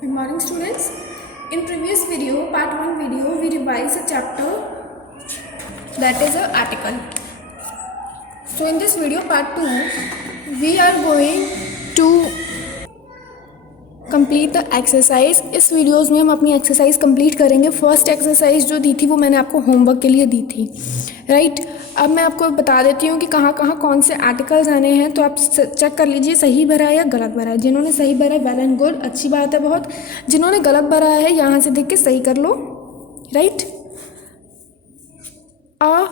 Good morning, students. In previous video, part 1 video, we revised a chapter that is an article. So in this video, part 2, we are going to complete the exercise. इस videos में हम अपनी exercise complete करेंगे. First exercise जो दी थी वो मैंने आपको होमवर्क के लिए दी थी, राइट. अब मैं आपको बता देती हूँ कि कहाँ कहाँ कौन से आर्टिकल्स आने हैं, तो आप चेक कर लीजिए सही भरा है या गलत भरा है. जिन्होंने सही भरा है वेल एंड गुड, अच्छी बात है बहुत. जिन्होंने गलत भरा है यहाँ से देख के सही कर लो, right. A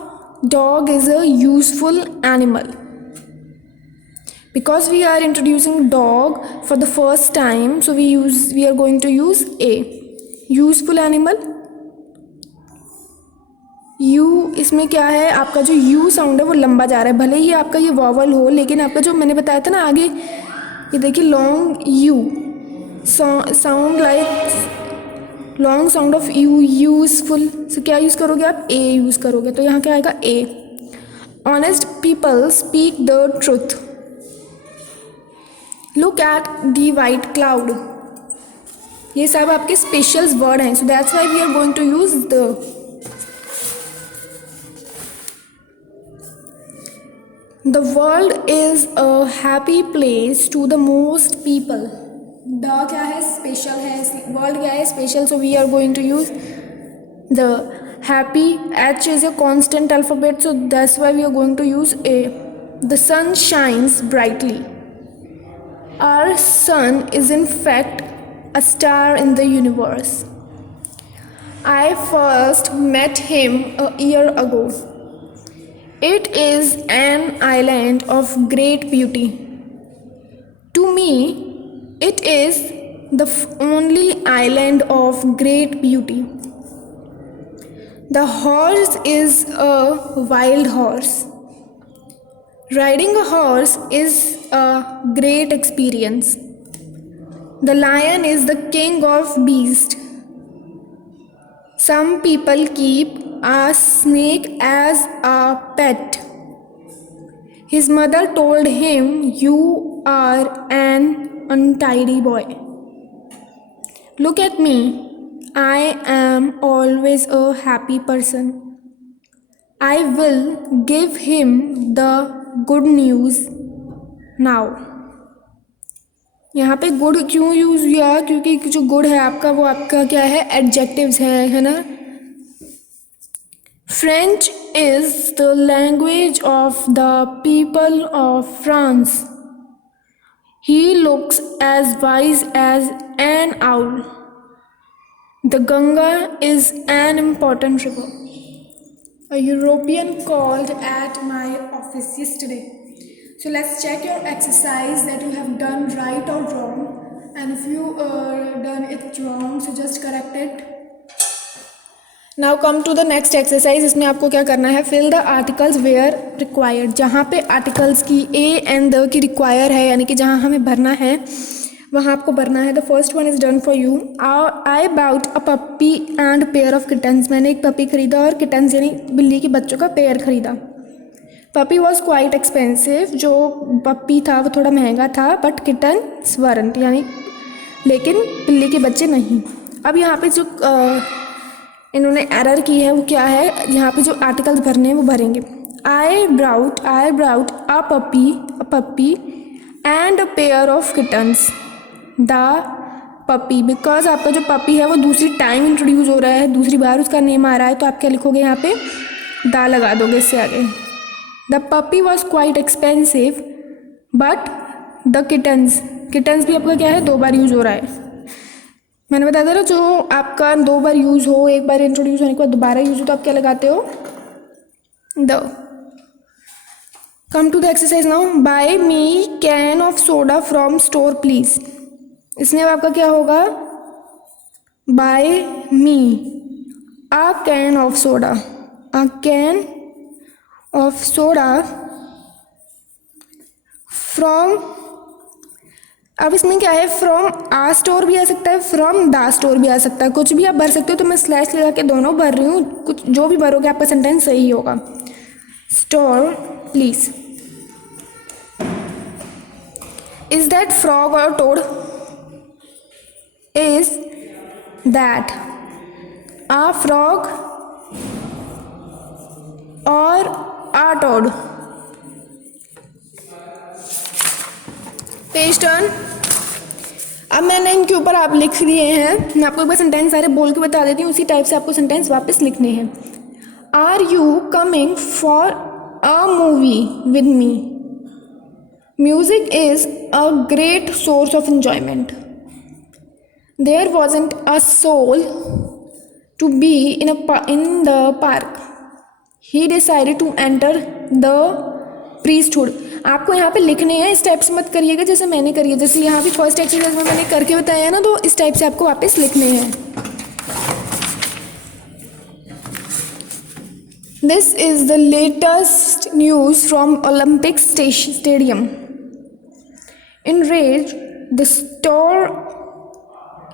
dog is a useful animal. Because we are introducing dog for the first time, so we are going to use a useful animal. U इसमें क्या है, आपका जो U साउंड है वो लंबा जा रहा है. भले ही आपका ये वॉवल हो, लेकिन आपका जो मैंने बताया था ना आगे, ये देखिए long U sound like long sound of U, useful. So क्या यूज़ करोगे आप? A यूज़ करोगे. तो यहाँ क्या आएगा? A. Honest people speak the truth. Look at the white cloud. ये सब आपके स्पेशल वर्ड हैं, so that's why we are going to use the world is a happy place to the most people. The क्या है? Special है. World क्या है? Special. So we are going to use the happy. H is a constant alphabet, so that's why we are going to use A. The sun shines brightly. Our sun is in fact a star in the universe. I first met him a year ago. It is an island of great beauty. To me, it is the only island of great beauty. The horse is a wild horse. Riding a horse is a great experience. The lion is the king of beasts. Some people keep a snake as a pet. His mother told him, "You are an untidy boy." Look at me. I am always a happy person. I will give him the good news now. यहाँ पे good क्यों use हुआ? क्योंकि जो good है आपका वो आपका क्या है? एडजेक्टिव्स है ना. French is the language of the people of France. He looks as wise as an owl. The Ganga is an important river. A European called at my office yesterday. So let's check your exercise that you have done right or wrong. And if you done it wrong, so just correct it. Now come to the next exercise. इसमें आपको क्या करना है? Fill the articles where required. जहाँ पे articles की a and the की require है, यानी कि जहाँ हमें भरना है वहाँ आपको भरना है. The first one is done for you. I bought a puppy and pair of kittens. मैंने एक पपी खरीदा और किटन्स यानी बिल्ली के बच्चों का पेयर खरीदा. Puppy was quite expensive. जो पप्पी था वो थोड़ा महंगा था. बट किटन्स वरंट, यानी लेकिन बिल्ली के बच्चे नहीं. अब यहाँ पे जो इन्होंने एरर की है वो क्या है? यहाँ पे जो आर्टिकल्स भरने हैं वो भरेंगे. I brought a puppy and a pair of kittens. The puppy, because आपका जो पपी है वो दूसरी टाइम इंट्रोड्यूस हो रहा है, दूसरी बार उसका नेम आ रहा है, तो आप क्या लिखोगे यहाँ पे? द लगा दोगे इससे आगे. The puppy was quite expensive but the kittens भी आपका क्या है? 2 बार यूज़ हो रहा है. मैंने बताया था ना, जो आपका 2 बार यूज़ हो, एक बार इंट्रोड्यूस होने के बाद दोबारा यूज़ हो, तो आप क्या लगाते हो? The. Come to the exercise now. Buy me can of soda from store please. इसमें अब आपका क्या होगा? Buy me a can of soda. A can of soda from. अब इसमें क्या है? फ्रॉम आ स्टोर भी आ सकता है, फ्रॉम द स्टोर भी आ सकता है, कुछ भी आप भर सकते हो. तो मैं स्लैश लगा के दोनों भर रही हूँ. कुछ जो भी भरोगे आपका सेंटेंस सही होगा. Store please. Is that frog और toad? is that a frog or a toad? Page turn. अब मैंने इनके ऊपर आप लिख दिए हैं, मैं आपको एक बार सेंटेंस सारे बोल के बता देती हूँ, उसी टाइप से आपको सेंटेंस वापस लिखने हैं। Are you coming for a movie with me? Music is a great source of enjoyment. There wasn't a soul to be in the park. He decided to enter the priesthood. आपको यहाँ पे लिखने हैं, इस type से मत करिएगा जैसे मैंने करी है। जैसे यहाँ भी फर्स्ट एक्सरसाइज में मैंने करके बताया ना, तो इस टाइप से आपको वापस लिखने हैं। This is the latest news from Olympic Stadium. Enraged,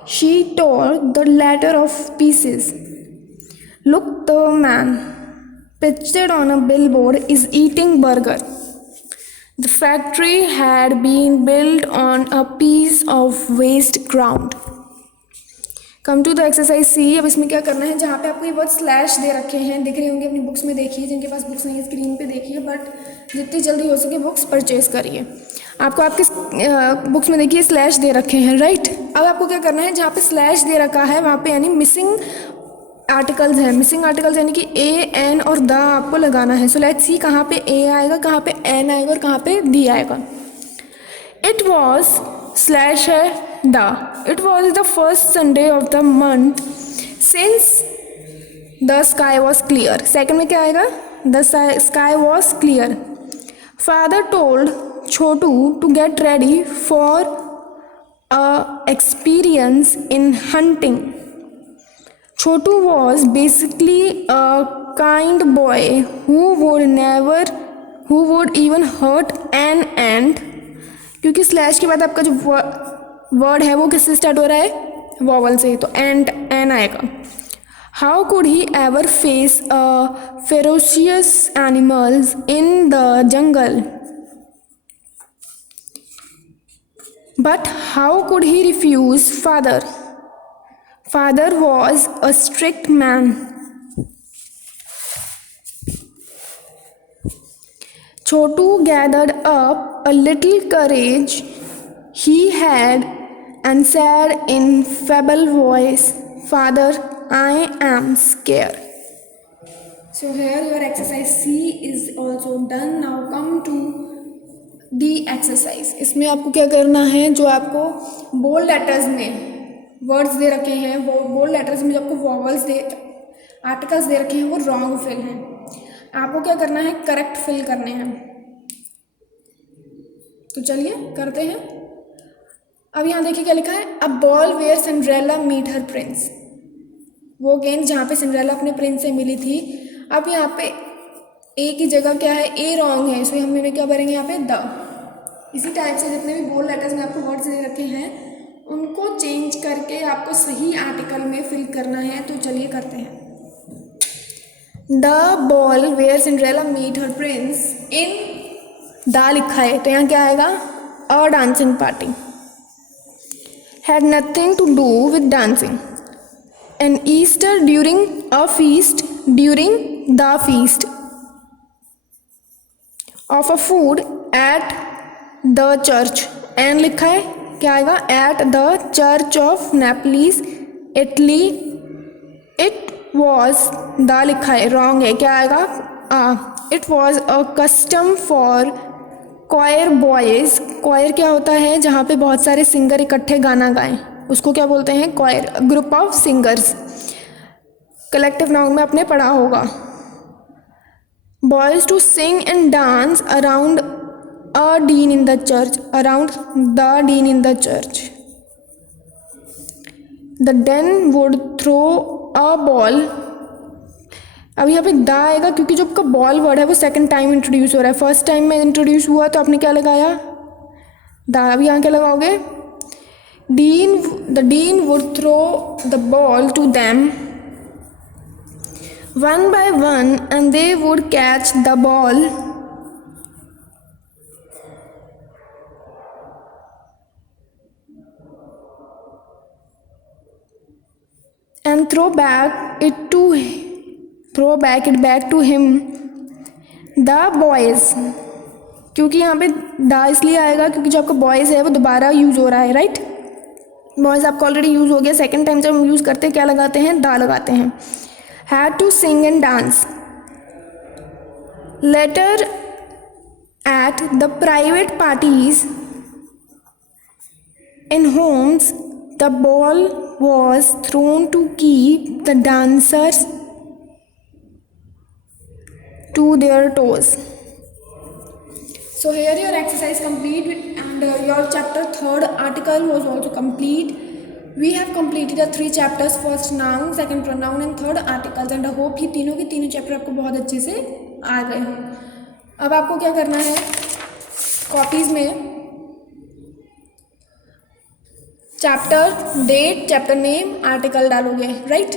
she tore the letter of pieces. Look, the man pictured on a billboard is eating burger. The factory had been built on a piece of waste ground. Come to the exercise C. अब इसमें क्या करना है, जहाँ पे आपको ये word slash दे रखे हैं, दिख रहे होंगे अपनी बुक्स में, देखिए। जिनके पास बुक्स नहीं है स्क्रीन पे देखिए, बट जितनी जल्दी हो सके बुक्स परचेज करिए। आपको आपके बुक्स में देखिए स्लैश दे रखे हैं, राइट। अब आपको क्या करना है, जहाँ पे स्लैश दे रखा है वहाँ पे यानी मिसिंग आर्टिकल्स हैं। मिसिंग आर्टिकल्स यानी कि ए, एन और द आपको लगाना है। सो लेट्स सी कहाँ पे ए आएगा, कहाँ पे एन आएगा और कहाँ पे दी आएगा। इट वॉज स्लैश है the. It was the first Sunday of the month since the sky was clear. Second में क्या आएगा, the sky was clear. Father told Chotu to get ready for a experience in hunting. Chotu was basically a kind boy who would even hurt an ant. क्योंकि slash के बाद आपका जो word है वो किससे स्टार्ट हो रहा है, वॉवल से, तो एंट एन आएगा। How could he ever face a ferocious animals in the jungle? But how could he refuse father? Father was a strict man. Chotu gathered up a little courage he had and said in feeble voice, "Father, I am scared." So here your exercise C is also done. Now come to D exercise. इसमें आपको क्या करना है, जो आपको bold letters में words दे रखे हैं, वो बोल्ड लेटर्स में जो आपको वॉवल्स आर्टिकल्स दे रखे हैं वो रॉन्ग फिल हैं। आपको क्या करना है, करेक्ट फिल करने हैं। तो चलिए करते हैं। अब यहाँ देखिए क्या लिखा है, a ball where Cinderella meet her prince. वो गेंद जहाँ पे सिंड्रेला अपने प्रिंस से मिली थी। अब यहाँ पे ए की जगह क्या है, ए रॉन्ग है, इसलिए हम क्या भरेंगे यहाँ पे द। इसी टाइप से जितने भी बोल्ड लेटर्स में आपको वर्ड्स दे रखे हैं उनको चेंज करके आपको सही आर्टिकल में फिल करना है। तो चलिए करते हैं। The ball where Cinderella meet her prince in the लिखा है, तो यहाँ क्या आएगा, a dancing party. Had nothing to do with dancing. An Easter during a feast during the feast of a food at the church. An लिखा है, क्या आएगा, at the church of Naples Italy. It was the लिखा है, wrong है, क्या आएगा, it was a custom for choir boys. क्वायर क्या होता है, जहाँ पे बहुत सारे सिंगर इकट्ठे गाना गाएं, उसको क्या बोलते हैं, choir. Group of singers, collective noun में आपने पढ़ा होगा। Boys to sing and dance around a dean in the church, around the dean in the church. The den would throw a ball. अब यहाँ पे दा आएगा क्योंकि जो आपका बॉल वर्ड है वो सेकंड टाइम इंट्रोड्यूस हो रहा है। फर्स्ट टाइम में इंट्रोड्यूस हुआ तो आपने क्या लगाया, दा। अब यहाँ क्या लगाओगे, the dean would throw the ball to them one by one and they would catch the ball and throw back it back to him. The boys, क्योंकि यहाँ पे दा इसलिए आएगा क्योंकि जो आपका बॉयज़ है वो दोबारा यूज़ हो रहा है, राइट. बॉयज़ आपका ऑलरेडी यूज़ हो गया. सेकेंड टाइम जब हम यूज़ करते हैं क्या लगाते हैं, दा लगाते हैं. Had to sing and dance. Later at the private parties in homes the ball was thrown to keep the dancers to their toes. So here your exercise complete and your chapter third article was also complete. We have completed the 3 chapters, first noun, second pronoun and third articles, and I hope ये तीनों के तीनों chapter आपको बहुत अच्छे से आ गए हों. अब आपको क्या करना है, कॉपीज़ में chapter date, chapter name, article डालोगे, राइट.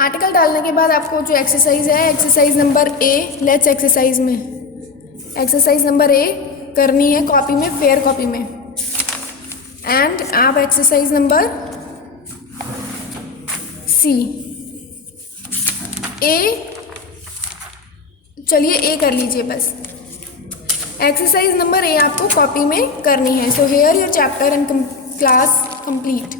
आर्टिकल डालने के बाद आपको जो एक्सरसाइज है, exercise number A, let's exercise में एक्सरसाइज नंबर ए करनी है कॉपी में, फेयर कॉपी में. एंड आप एक्सरसाइज नंबर सी ए, चलिए ए कर लीजिए बस. एक्सरसाइज नंबर ए आपको कॉपी में करनी है. So here your chapter and class complete.